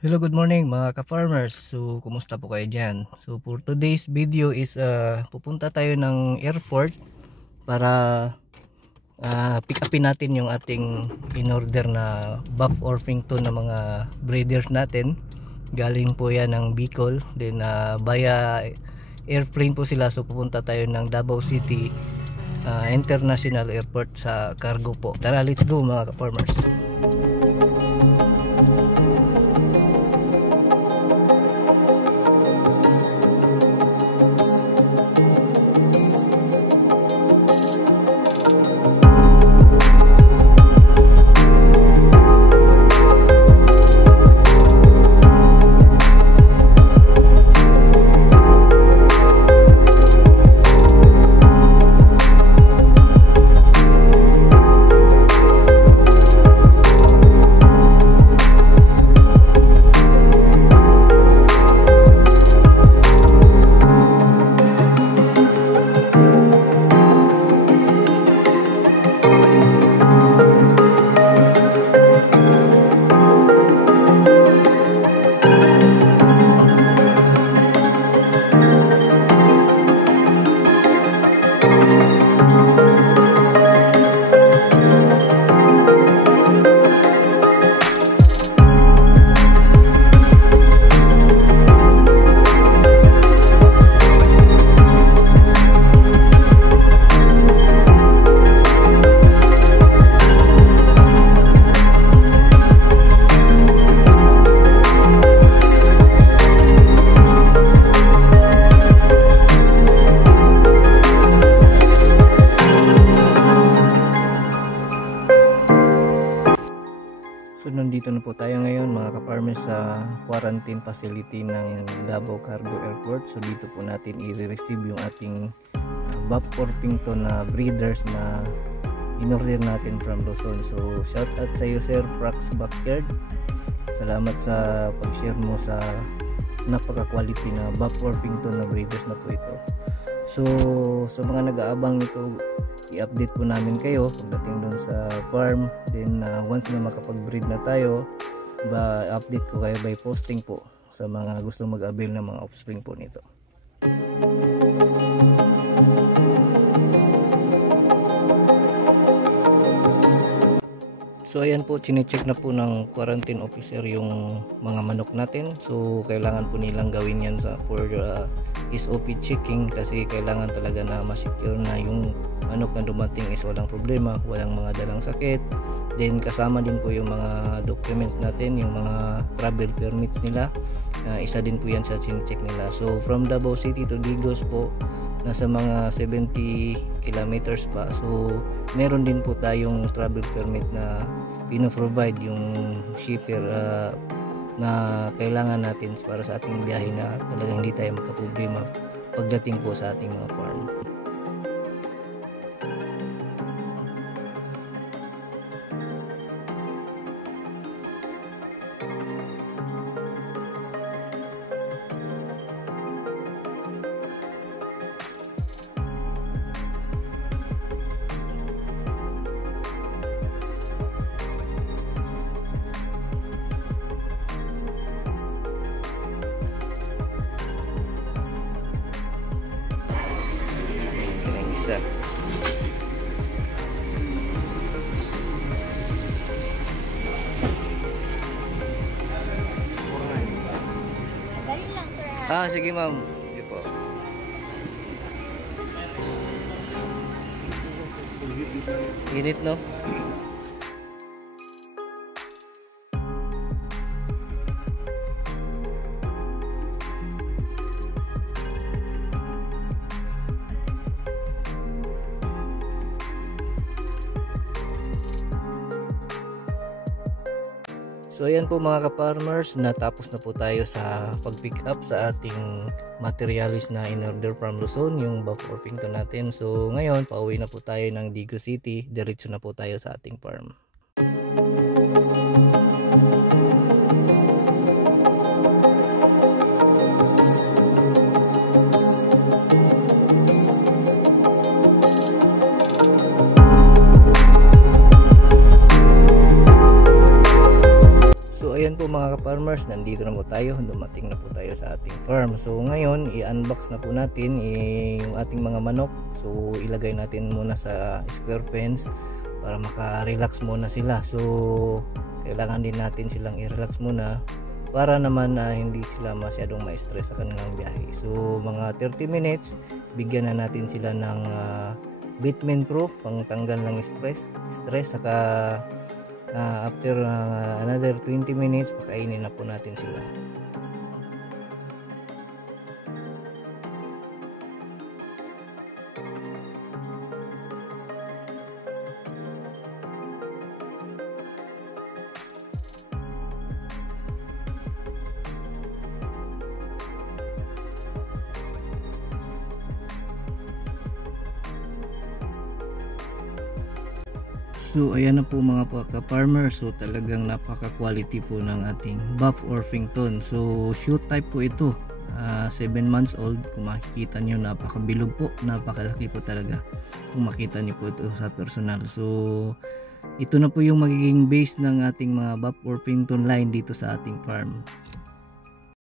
Hello, good morning mga ka-farmers. So, kumusta po kayo dyan? So, for today's video is pupunta tayo ng airport para pick upin natin yung ating in-order na Buff Orpington na mga breeders natin. Galing po yan ng Bicol. Then, via airplane po sila. So, pupunta tayo ng Davao City International Airport sa cargo po. Tara, let's go mga ka-farmers. So nandito na po tayo ngayon mga ka-farmers sa quarantine facility ng Davao Cargo Airport. So dito po natin i-receive yung ating Buff Orpington na breeders na in-order natin from Luzon. So shout out sa iyo Sir Prax Backyard. Salamat sa pag-share mo sa napaka-quality na Buff Orpington na breeders na po ito. So sa mga nag-aabang ito, i-update po namin kayo pagdating doon sa farm. Then once na makapag-breed na tayo, update ko kayo by posting po sa mga gustong mag-avail ng mga offspring po nito. So ayan po, chine-check na po ng quarantine officer yung mga manok natin. So kailangan po nilang gawin yan for SOP checking, kasi kailangan talaga na ma-secure na yung manok na dumating is walang problema, walang mga dalang sakit. Then kasama din po yung mga documents natin, yung mga travel permits nila. Isa din po yan sa chine-check nila. So from Davao City to Digos po, nasa mga 70 kilometers pa. So meron din po tayong travel permit na pino-provide yung shipper na kailangan natin para sa ating biyahe, na talagang hindi tayo magka-problema pagdating po sa ating mga farm. Isa. Sige ma'am. Sige po. Init no? So ayan po mga ka-farmers, natapos na po tayo sa pag-pick up sa ating materialis na in-order from Luzon, yung Buff Orpington natin. So ngayon, pauwi na po tayo ng Digos City, diretso na po tayo sa ating farm. mga ka-farmers, nandito na po tayo, dumating na po tayo sa ating farm. So ngayon i-unbox na po natin yung ating mga manok. So ilagay natin muna sa square fence para maka-relax muna sila. So kailangan din natin silang i-relax muna para naman hindi sila masyadong ma-stress sa kanilang biyahe. So mga 30 minutes bigyan na natin sila ng Bitmin Pro pang tanggal ng stress, saka after another 20 minutes pakainin na po natin sila. So ayan na po mga ka-farmer, so talagang napaka quality po ng ating Buff Orpington. So shoot type po ito, 7 months old. Kung makikita nyo, napakabilog po, napakalaki po talaga kung makita nyo po ito sa personal. So ito na po yung magiging base ng ating mga Buff Orpington line dito sa ating farm.